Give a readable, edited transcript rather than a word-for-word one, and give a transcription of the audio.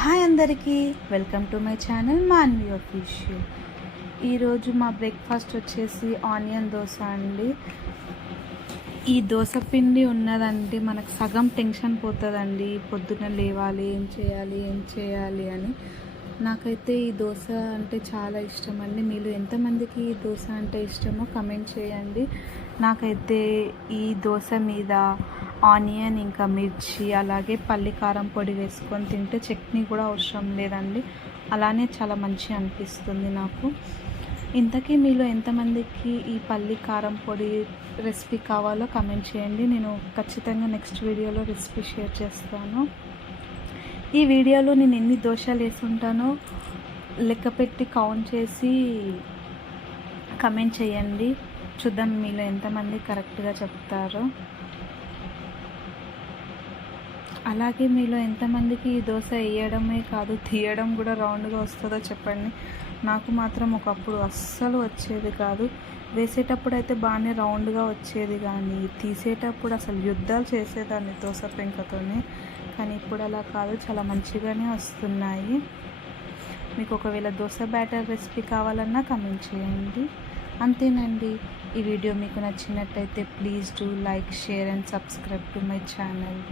Hi అందరికీ, welcome to my channel Manvi official. ఈరోజు మా బ్రేక్ఫాస్ట్ వచ్చేసి ఆనియన్ దోశ అండి. ఈ దోశ పిండి ఉన్నదండి మనకు సగం టెన్షన్ పోతుందండి. పొద్దున లేవాలి, ఏం చేయాలి అని. నాకైతే ఈ దోశ అంటే చాలా ఇష్టం అండి. మీరు ఎంతమందికి ఈ దోశ అంటే ఇష్టమో కమెంట్ చేయండి. నాకైతే ఈ దోశ మీద ఆనియన్ ఇంకా మిర్చి అలాగే పల్లి కారం పొడి వేసుకొని తింటే చట్నీ కూడా అవసరం లేదండి. అలానే చాలా మంచిగా అనిపిస్తుంది నాకు. ఇంతకీ మీలో ఎంతమందికి ఈ పల్లి కారం పొడి రెసిపీ కావాలో కమెంట్ చేయండి. నేను ఖచ్చితంగా నెక్స్ట్ వీడియోలో రెసిపీ షేర్ చేస్తాను. ఈ వీడియోలో నేను ఎన్ని దోశలు వేసుంటానో లెక్క పెట్టి కౌంట్ చేసి కమెంట్ చేయండి. చూద్దాం మీలో ఎంతమంది కరెక్ట్గా చెప్తారో. అలాగే మీలో ఎంతమందికి ఈ దోశ వేయడమే కాదు తీయడం కూడా రౌండ్గా వస్తుందో చెప్పండి. నాకు మాత్రం ఒకప్పుడు అస్సలు వచ్చేది కాదు. వేసేటప్పుడు అయితే బాగానే రౌండ్గా వచ్చేది, కానీ తీసేటప్పుడు అసలు యుద్ధాలు చేసేదాన్ని దోశ పెంకతోనే. కానీ ఇప్పుడు అలా కాదు, చాలా మంచిగానే వస్తున్నాయి. మీకు ఒకవేళ దోశ బ్యాటర్ రెసిపీ కావాలన్నా కమెంట్ చేయండి. అంతేనండి. ఈ వీడియో మీకు నచ్చినట్టయితే please do like, share and subscribe to my channel.